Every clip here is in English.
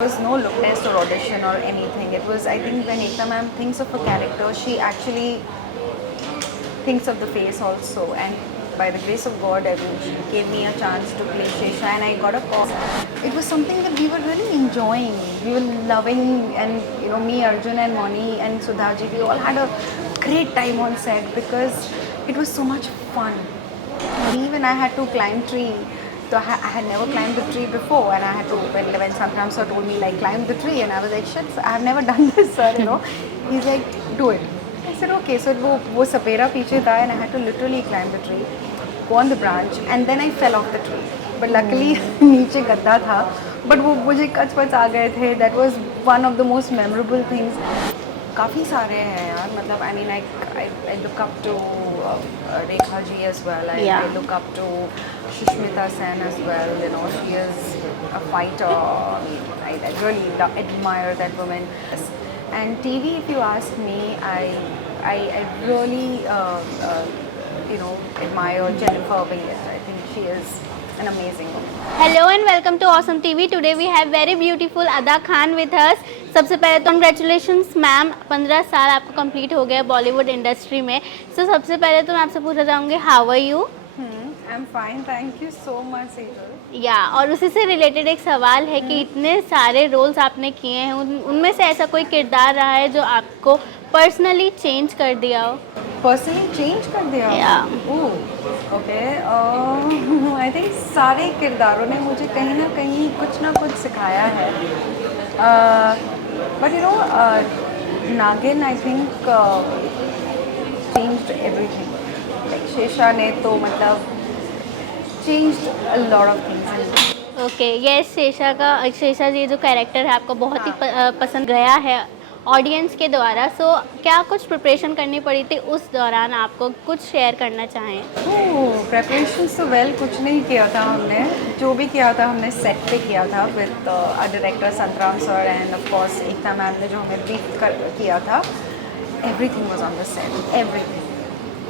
There was no look test or audition or anything. It was, I think, when Ekta ma'am thinks of a character, she actually thinks of the face also. And by the grace of God, I mean, she gave me a chance to play Shesha, and I got a call. It was something that we were really enjoying. We were loving, and me, Arjun, and Moni, and Sudhaji, we all had a great time on set because it was so much fun. Me, when I had to climb tree, so I had never climbed the tree before, and I had to, when Sangram sir told me, like, climb the tree, and I was like, shit, I have never done this, sir. He's like, do it. I said, okay. So वो sapera पीछे था, and I had to literally climb the tree, go on the branch, and then I fell off the tree. But luckily नीचे गद्दा था, but वो मुझे कच पच आ गए थे. That was one of the most memorable things. काफ़ी सारे हैं यार, मतलब I mean, I look up to Rekha ji as well. I look up to Shushmita Sen as well. She is a fighter. I really admire that woman. And TV, if you ask me, I really admire Jennifer Williams. I think she is an amazing woman. Hello and welcome to Awesome TV. Today we have very beautiful Ada Khan with us. सबसे पहले तो congratulations ma'am, 15 साल आपको complete हो गया Bollywood industry में. सो सबसे पहले तो मैं आपसे पूछना चाहूँगी how are you? I am fine, thank you so much Sejal. या और उसी से रिलेटेड एक सवाल है कि इतने सारे रोल्स आपने किए हैं, उनमें से ऐसा कोई किरदार रहा है जो आपको पर्सनली चेंज कर दिया हो? पर्सनली चेंज कर दिया? ओके. आई थिंक सारे किरदारों ने मुझे कहीं ना कहीं कुछ ना कुछ सिखाया है. But Naagin I think changed everything. Like Shesha ने तो मतलब changed a lot of things. Okay, yes. Shesha ji जो कैरेक्टर है आपको बहुत ही पसंद गया है ऑडियंस के द्वारा. सो क्या कुछ प्रिपरेशन करनी पड़ी थी उस दौरान, आपको कुछ शेयर करना चाहें? प्रिपरेशन तो कुछ नहीं किया था हमने. जो भी किया था हमने सेट पे किया था with director Santram sir end of course Ekta ma'am ने जो हमें ब्रीफ किया था. Everything was on the set, everything.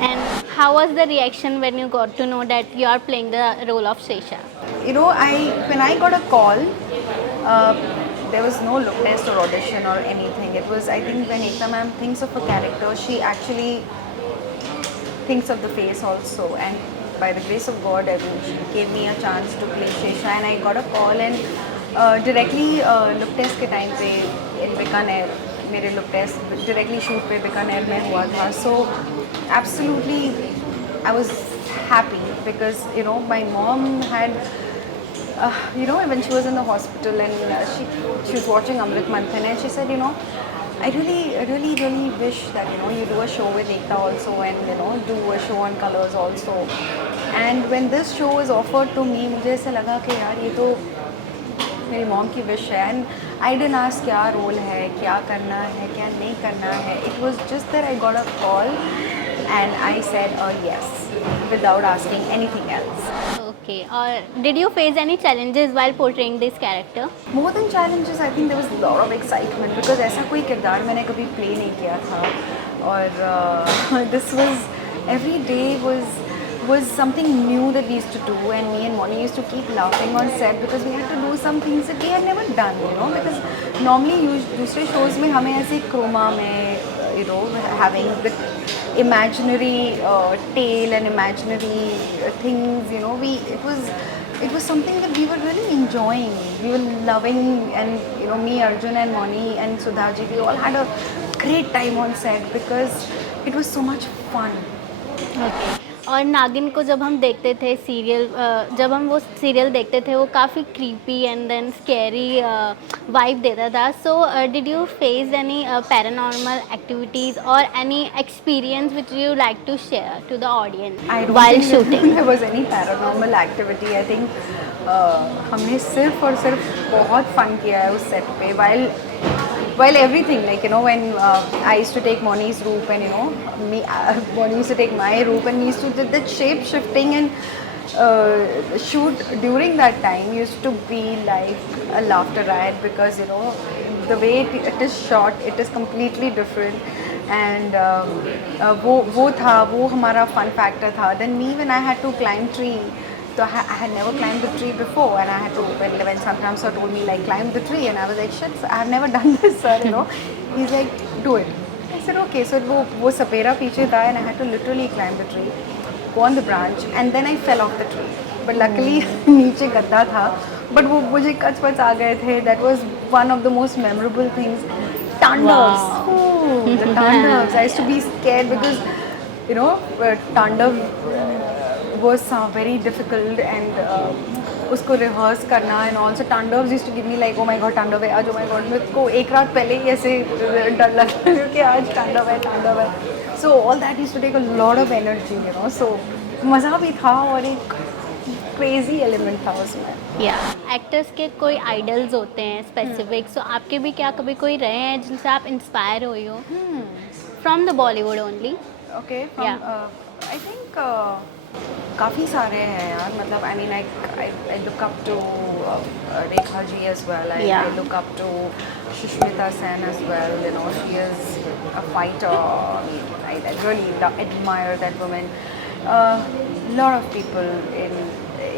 And how was the reaction when you got to know that you are playing the role of Shesha? When I got a call, there was no look test or audition or anything. It was, I think, when Ekta ma'am thinks of a character, she actually thinks of the face also. And by the grace of God, I mean, she gave me a chance to play Shesha, and I got a call, and directly look test के time पे in Bikaner, मेरे look test directly shoot पे बीकानेर में हुआ था. So absolutely I was happy because my mom had when she was in the hospital, and she was watching Amrit Manthan, and she said, I really wish that you do a show with Ekta also, and do a show on Colors also. And when this show was offered to me, मुझे ऐसा लगा कि यार ये तो मेरी mom की wish है. एंड आई डिडंट आस्क क्या रोल है, क्या करना है, क्या नहीं करना है. It was just that I got a call and I said yes without asking anything else. Okay. Or did you face any challenges while portraying this character? More than challenges, I think there was a lot of excitement because ऐसा कोई किरदार मैंने कभी play नहीं किया था. और this was, every day was something new that we used to do, and me and Moni used to keep laughing on set because we had to do some things that we had never done, because normally दूसरे shows में हमें ऐसे chroma में having the imaginary tale and imaginary things, it was something that we were really enjoying. We were loving, and me, Arjun, and Moni, and Sudhaji, we all had a great time on set because it was so much fun. Okay. और नागिन को जब हम देखते थे serial, जब हम वो सीरियल देखते थे वो काफ़ी creepy and then scary vibe देता था. So did you face any paranormal activities और any experience which you like to share to the audience while shooting? There was any paranormal activity. I think हमने सिर्फ और सिर्फ बहुत fun किया है उस सेट पे. While everything, like when I used to take Moni's roop, and Moni used to take my roop, and we used to do that shape shifting and shoot during that time used to be like a laughter riot because the way it is shot, it is completely different. And वो हमारा fun factor था. Then me, when I had to climb tree, So I had never climbed the tree before, and I had to when Sangram sir told me like climb the tree, and I was like shit, I have never done this, sir. You know, he's like do it. I said okay. So वो सपेरा पीछे था, and I had to literally climb the tree, go on the branch, and then I fell off the tree. But luckily नीचे गद्दा था, but वो मुझे कच-पच आ गए थे. That was one of the most memorable things. Tandavs. Wow. Ooh, the tandavs. I used to be scared because you know tandav was very difficult and उसको rehearse करना and also tandavs used to give me like oh my god tandav है आज oh my god मेरे को एक रात पहले ही ऐसे डर लगता है कि आज तांडव है so all that used to take a lot of energy you know so मज़ा भी था और एक crazy element था उसमें या एक्टर्स के कोई आइडल्स होते हैं स्पेसिफिक, सो आपके भी क्या कभी कोई रहे हैं जिनसे आप इंस्पायर हुई हो from the Bollywood only? okay Yeah. I think काफ़ी सारे हैं यार मतलब I mean I look up to Rekha ji as well. Yeah. I look up to Shushmita Sen as well. You know she is a fighter. I mean I really admire that woman. Lot of people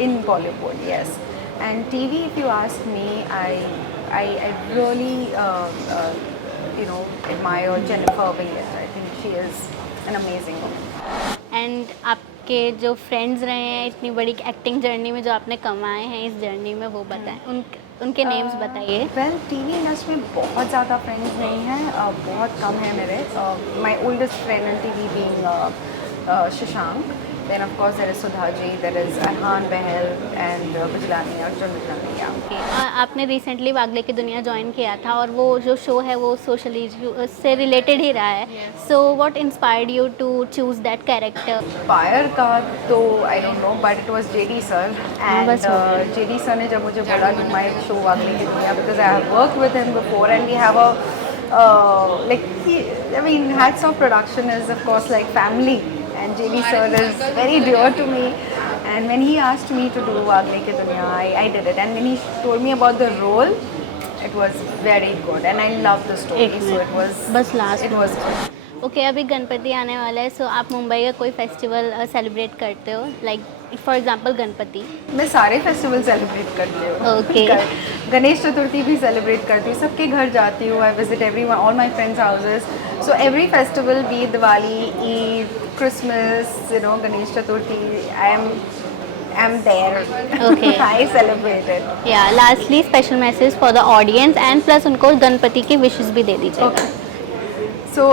in Bollywood, yes. And TV, if you ask me, I really you know admire Jennifer Williams. I think she is an amazing woman. And आपके जो friends रहे हैं इतनी बड़ी acting journey में जो आपने कमाए हैं इस जर्नी में वो बताएं, उनके नेम्स बताइए. वेल टीवी इंडस्ट्री में बहुत ज़्यादा फ्रेंड्स नहीं हैं, बहुत कम है मेरे. माई oldest friend in TV being Shashank. Then of course there is Sudha ji, there is Arhan Behel and Bijlani, Arjun Bijlani. Yeah. आपने रिसेंटली वागले की दुनिया ज्वाइन किया था और वो जो शो है वो सोशल इशू से रिलेटेड ही रहा है. So what inspired you to choose that character? Fire का तो I don't know but it was JD sir and बस हो गया. जेडी सर ने जब मुझे बोला कि माय शो वागले की दुनिया because I have work with him before and we have a like I mean hats off production is of course like family and JD sir is very dear to me and when he asked me to do Wagle Ki Duniya I did it and when he told me about the role it was very good and I loved the story एक so minute. it was बस last it was good. Okay अभी गणपति आने वाला है, सो आप मुंबई का कोई festival celebrate करते हो, लाइक फॉर एग्जांपल गणपति? मैं सारे फेस्टिवल सेलिब्रेट करती हूँ. Okay. गणेश चतुर्थी भी सेलिब्रेट करती हूँ, सबके घर जाती हूँ. I visit every all my friends houses. So every festival be Diwali, Eid, Christmas, you know Ganesh Chaturthi, I am there. Okay. I celebrate it. Yeah lastly special message for the audience and plus उनको गणपति की wishes भी दे दीजिएगा. Okay so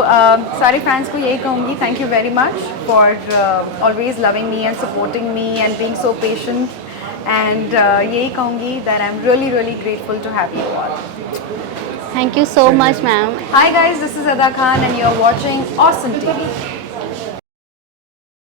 सारे fans को यही कहूँगी thank you very much for always loving me and supporting me and being so patient and यही कहूँगी that I am really really grateful to have you all. Thank you so much ma'am. Hi guys, this is Ada Khan and you're watching Awesome TV.